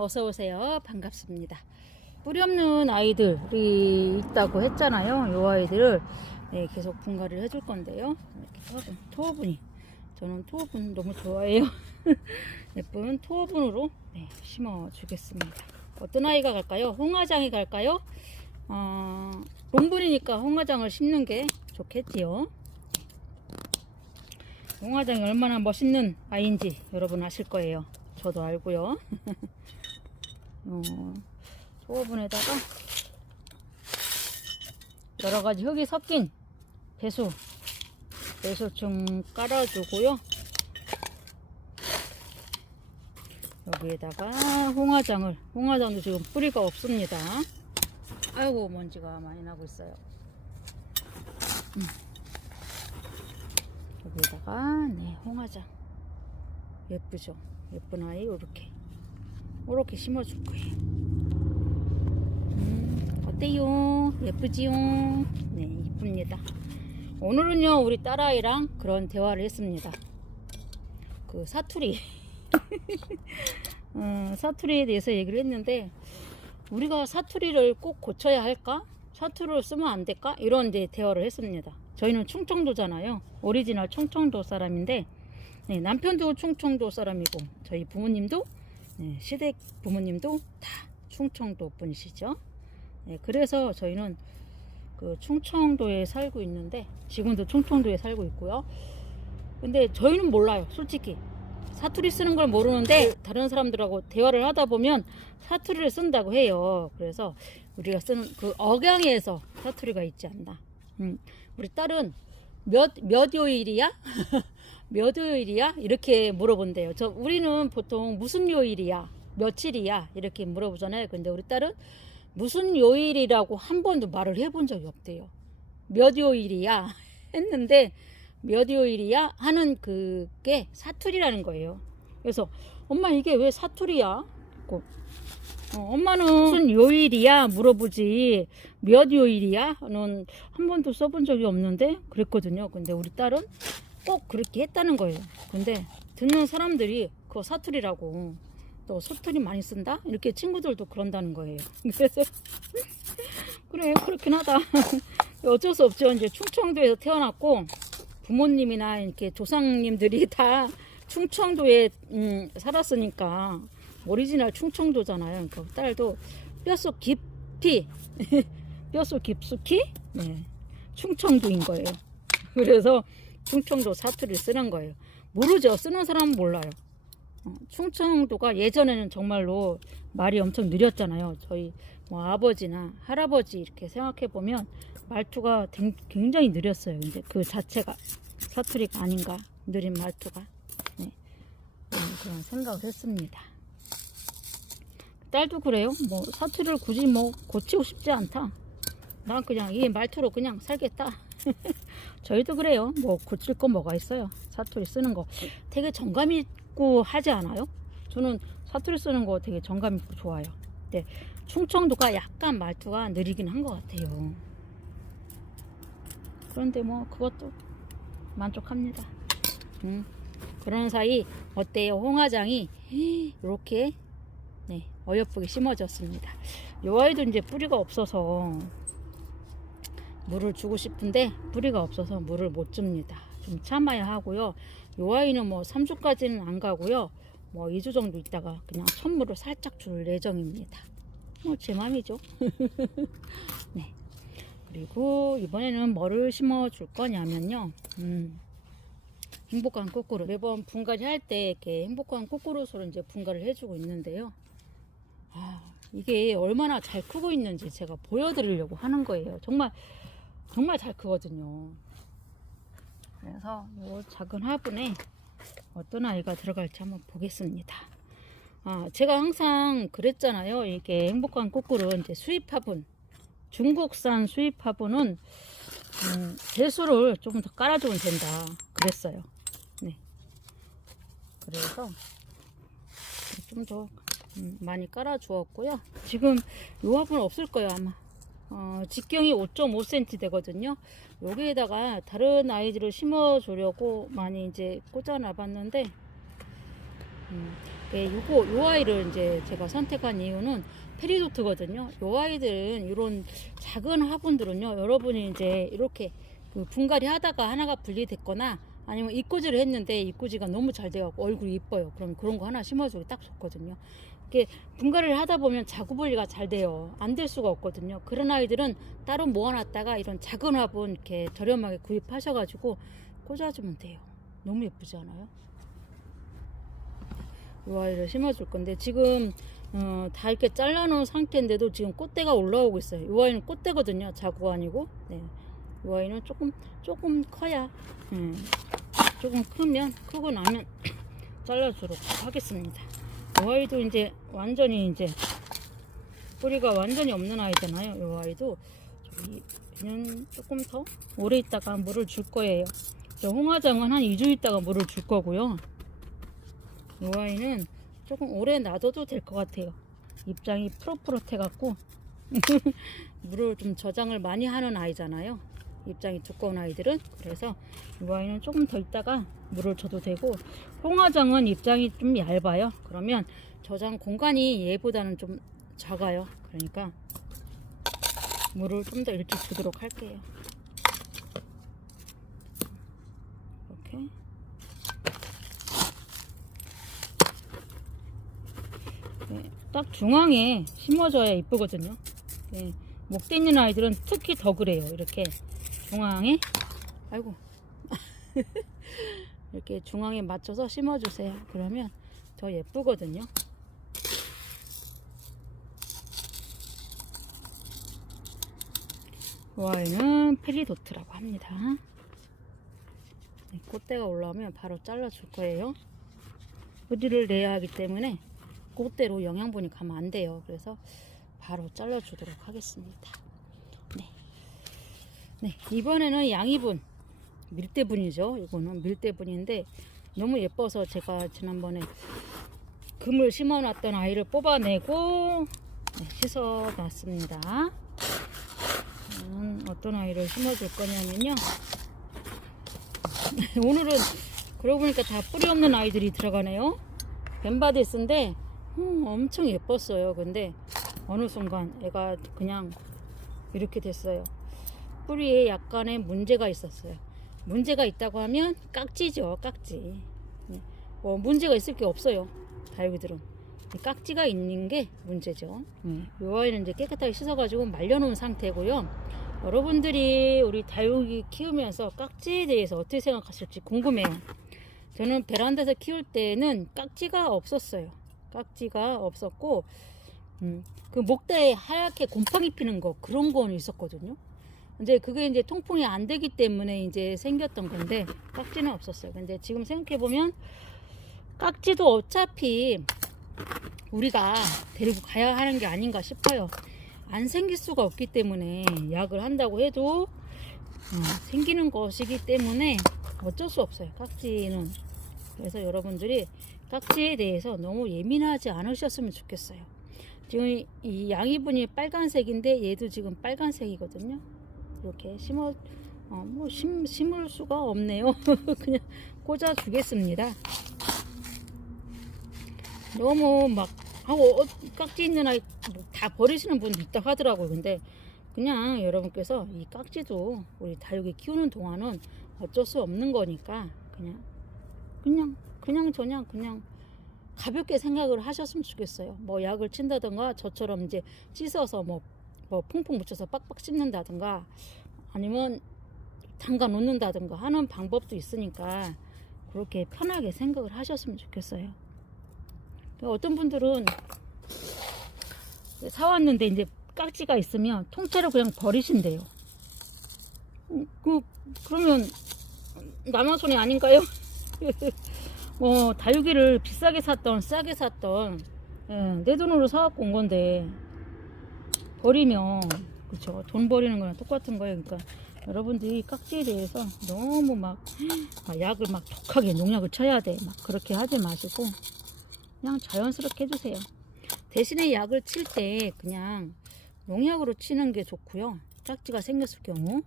어서 오세요. 반갑습니다. 뿌리 없는 아이들이 있다고 했잖아요. 요 아이들을 계속 분갈이를 해줄 건데요. 이렇게 토어분이 저는 토어분 너무 좋아해요. 예쁜 토어분으로 심어 주겠습니다. 어떤 아이가 갈까요? 홍화장이 갈까요? 롱분이니까 홍화장을 심는 게 좋겠지요. 홍화장이 얼마나 멋있는 아이인지 여러분 아실 거예요. 저도 알고요. 토어분에다가 여러가지 흙이 섞인 배수 좀 깔아주고요. 여기에다가 홍화장도 지금 뿌리가 없습니다. 아이고 먼지가 많이 나고 있어요. 여기에다가 홍화장 예쁘죠? 예쁜 아이 요렇게 심어줄 거예요. 어때요? 예쁘지요? 네, 이쁩니다. 오늘은요 우리 딸아이랑 그런 대화를 했습니다. 그 사투리 사투리에 대해서 얘기를 했는데, 우리가 사투리를 꼭 고쳐야 할까? 사투리를 쓰면 안 될까? 이런 대화를 했습니다. 저희는 충청도잖아요. 오리지널 충청도 사람인데, 남편도 충청도 사람이고 저희 부모님도 시댁 부모님도 다 충청도 분이시죠. 그래서 저희는 그 충청도에 살고 있는데, 지금도 충청도에 살고 있고요. 근데 저희는 몰라요. 솔직히 사투리 쓰는 걸 모르는데 다른 사람들하고 대화를 하다 보면 사투리를 쓴다고 해요. 그래서 우리가 쓰는 그 억양에서 사투리가 있지 않나. 우리 딸은 몇 요일이야? 몇 요일이야? 이렇게 물어본대요. 우리는 보통 무슨 요일이야? 며칠이야? 이렇게 물어보잖아요. 근데 우리 딸은 무슨 요일이라고 한 번도 말을 해본 적이 없대요. 몇 요일이야? 했는데 몇 요일이야? 하는 그게 사투리라는 거예요. 그래서 엄마 이게 왜 사투리야? 엄마는 무슨 요일이야? 물어보지 몇 요일이야?는 한 번도 써본 적이 없는데 그랬거든요. 근데 우리 딸은 꼭 그렇게 했다는 거예요. 근데 듣는 사람들이 그거 사투리라고, 또 사투리 많이 쓴다? 이렇게 친구들도 그런다는 거예요. 그래서 그래 그렇긴 하다. 어쩔 수 없죠. 이제 충청도에서 태어났고 부모님이나 이렇게 조상님들이 다 충청도에 살았으니까 오리지널 충청도잖아요. 그러니까 딸도 뼛속 깊이 뼛속 깊숙이 충청도인 거예요. 그래서 충청도 사투리를 쓰는 거예요. 모르죠. 쓰는 사람은 몰라요. 충청도가 예전에는 정말로 말이 엄청 느렸잖아요. 저희 아버지나 할아버지 이렇게 생각해 보면 말투가 굉장히 느렸어요. 근데 그 자체가 사투리가 아닌가, 느린 말투가. 그런 생각을 했습니다. 딸도 그래요. 사투리를 굳이 고치고 싶지 않다. 난 그냥 이 말투로 그냥 살겠다. 저희도 그래요. 고칠 거 뭐가 있어요. 사투리 쓰는 거 되게 정감 있고 하지 않아요? 저는 사투리 쓰는 거 되게 정감 있고 좋아요. 근데 충청도가 약간 말투가 느리긴 한 것 같아요. 그런데 그것도 만족합니다. 그런 사이 어때요? 홍화장이 이렇게 어여쁘게 심어졌습니다. 요 아이도 이제 뿌리가 없어서 물을 주고 싶은데 뿌리가 없어서 물을 못 줍니다. 좀 참아야 하고요. 요 아이는 3주까지는 안 가고요. 2주 정도 있다가 그냥 선물을 살짝 줄 예정입니다. 제 맘이죠. 네. 그리고 이번에는 뭐를 심어 줄 거냐면요. 행복한 꼬꾸루. 매번 분갈이 할 때 이렇게 행복한 꼬꾸루소를 이제 분갈이를 해주고 있는데요. 이게 얼마나 잘 크고 있는지 제가 보여드리려고 하는 거예요. 정말 잘 크거든요. 그래서 이 작은 화분에 어떤 아이가 들어갈지 한번 보겠습니다. 제가 항상 그랬잖아요. 이게 행복한 꼬꾸루 이제 수입 화분, 중국산 수입 화분은 배수를 조금 더 깔아주면 된다 그랬어요. 그래서 좀 더 많이 깔아 주었고요. 지금 요 화분 없을 거예요 아마. 직경이 5.5cm 되거든요. 여기에다가 다른 아이들을 심어 주려고 많이 이제 꽂아 놔봤는데 요 아이를 이제 제가 선택한 이유는 페리도트거든요. 요 아이들은 이런 작은 화분들은요, 여러분이 이제 이렇게 그 분갈이 하다가 하나가 분리됐거나 아니면 입꼬지를 했는데 입꼬지가 너무 잘 돼갖고 얼굴이 이뻐요. 그럼 그런 거 하나 심어주기 딱 좋거든요. 이렇게 분갈이를 하다 보면 자구 분리가 잘 돼요. 안 될 수가 없거든요. 그런 아이들은 따로 모아놨다가 이런 작은 화분 이렇게 저렴하게 구입하셔가지고 꽂아주면 돼요. 너무 예쁘지 않아요? 이 아이를 심어줄 건데 지금 다 이렇게 잘라놓은 상태인데도 지금 꽃대가 올라오고 있어요. 이 아이는 꽃대거든요. 자구가 아니고. 네. 이 아이는 조금 커야 조금 크고 나면 잘라주도록 하겠습니다. 이 아이도 이제 완전히 이제 뿌리가 완전히 없는 아이잖아요. 이 아이도 얘는 조금 더 오래 있다가 물을 줄 거예요. 저 홍화장은 한 2주 있다가 물을 줄 거고요. 이 아이는 조금 오래 놔둬도 될 것 같아요. 입장이 푸릇푸릇해 갖고 물을 좀 저장을 많이 하는 아이잖아요. 입장이 두꺼운 아이들은. 그래서 이 아이는 조금 더 있다가 물을 줘도 되고, 홍화장은 입장이 좀 얇아요. 그러면 저장 공간이 얘보다는 좀 작아요. 그러니까 물을 좀 더 일찍 주도록 할게요. 이렇게 네, 딱 중앙에 심어줘야 이쁘거든요. 네, 목대 있는 아이들은 특히 더 그래요. 이렇게 중앙에, 아이고 이렇게 중앙에 맞춰서 심어주세요. 그러면 더 예쁘거든요. 이 아이는 페리도트라고 합니다. 네, 꽃대가 올라오면 바로 잘라줄 거예요. 뿌리를 내야 하기 때문에 꽃대로 영양분이 가면 안 돼요. 그래서 바로 잘라주도록 하겠습니다. 네, 이번에는 양이분 밀대분이죠. 이거는 밀대분인데 너무 예뻐서 제가 지난번에 금을 심어 놨던 아이를 뽑아내고 씻어 놨습니다. 어떤 아이를 심어 줄 거냐면요, 오늘은 그러고 보니까 다 뿌리 없는 아이들이 들어가네요. 벤바디스인데 엄청 예뻤어요. 근데 어느 순간 애가 그냥 이렇게 됐어요. 뿌리에 약간의 문제가 있었어요. 문제가 있다고 하면 깍지죠. 깍지. 문제가 있을 게 없어요. 다육이들은 깍지가 있는 게 문제죠. 이 아이는 이제 깨끗하게 씻어가지고 말려놓은 상태고요. 여러분들이 우리 다육이 키우면서 깍지에 대해서 어떻게 생각하실지 궁금해요. 저는 베란다에서 키울 때는 깍지가 없었어요. 깍지가 없었고 그 목대에 하얗게 곰팡이 피는 거, 그런 거는 있었거든요. 이제 그게 이제 통풍이 안 되기 때문에 이제 생겼던 건데 깍지는 없었어요. 근데 지금 생각해 보면 깍지도 어차피 우리가 데리고 가야 하는 게 아닌가 싶어요. 안 생길 수가 없기 때문에 약을 한다고 해도 생기는 것이기 때문에 어쩔 수 없어요. 깍지는. 그래서 여러분들이 깍지에 대해서 너무 예민하지 않으셨으면 좋겠어요. 지금 이 양이분이 빨간색인데 얘도 지금 빨간색이거든요. 이렇게 심을 수가 없네요. 그냥 꽂아 주겠습니다. 너무 막 하고 깍지 있는 아이 다 버리시는 분도 있다고 하더라고요. 근데 그냥 여러분께서 이 깍지도 우리 다육이 키우는 동안은 어쩔 수 없는 거니까 그냥 가볍게 생각을 하셨으면 좋겠어요. 뭐 약을 친다든가 저처럼 이제 씻어서 뭐 퐁퐁 묻혀서 빡빡 씹는다든가 아니면 담가 놓는다든가 하는 방법도 있으니까 그렇게 편하게 생각을 하셨으면 좋겠어요. 어떤 분들은 사왔는데 이제 깍지가 있으면 통째로 그냥 버리신대요. 그러면 남의 손이 아닌가요? 다육이를 비싸게 샀던 싸게 샀던 내 돈으로 사갖고 온 건데 버리면, 그쵸, 돈 버리는 거랑 똑같은 거예요. 그러니까 여러분들이 깍지에 대해서 너무 막 약을 막 독하게 농약을 쳐야 돼 막 그렇게 하지 마시고 그냥 자연스럽게 해주세요. 대신에 약을 칠 때 그냥 농약으로 치는 게 좋고요. 깍지가 생겼을 경우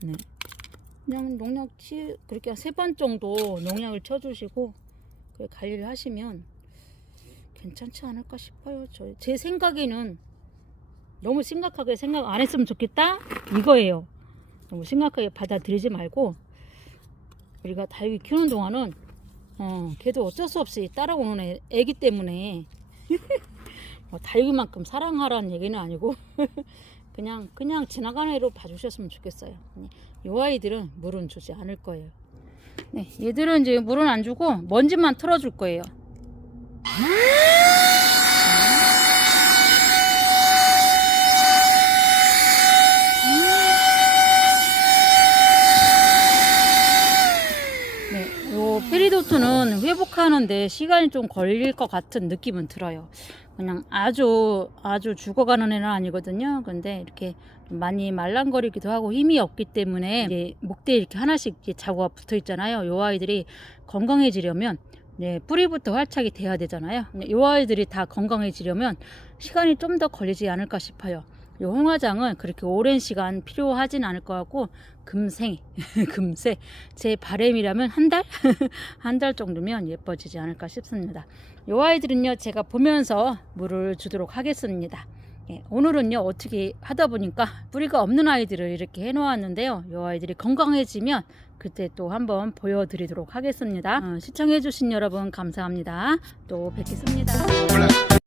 그냥 그렇게 3번 정도 농약을 쳐주시고 관리를 하시면 괜찮지 않을까 싶어요. 제 생각에는 너무 심각하게 생각 안 했으면 좋겠다 이거예요. 너무 심각하게 받아들이지 말고 우리가 다육이 키우는 동안은 걔도 어쩔 수 없이 따라오는 애기 때문에 뭐 다육이만큼 사랑하라는 얘기는 아니고 그냥 지나가는 애로 봐주셨으면 좋겠어요. 이 아이들은 물은 주지 않을 거예요. 네, 얘들은 이제 물은 안 주고 먼지만 털어줄 거예요. 네, 요 페리도트는 회복하는데 시간이 좀 걸릴 것 같은 느낌은 들어요. 그냥 아주 죽어가는 애는 아니거든요. 근데 이렇게 많이 말랑거리기도 하고 힘이 없기 때문에 이제 목대에 이렇게 하나씩 이렇게 자구가 붙어 있잖아요. 요 아이들이 건강해지려면 뿌리부터 활착이 돼야 되잖아요. 요 아이들이 다 건강해지려면 시간이 좀 더 걸리지 않을까 싶어요. 요 홍화장은 그렇게 오랜 시간 필요하진 않을 것 같고 금세 제 바람이라면 한 달? 한 달 정도면 예뻐지지 않을까 싶습니다. 요 아이들은요 제가 보면서 물을 주도록 하겠습니다. 오늘은요 어떻게 하다 보니까 뿌리가 없는 아이들을 이렇게 해 놓았는데요. 요 아이들이 건강해지면 그때 또 한번 보여드리도록 하겠습니다. 시청해 주신 여러분 감사합니다. 또 뵙겠습니다.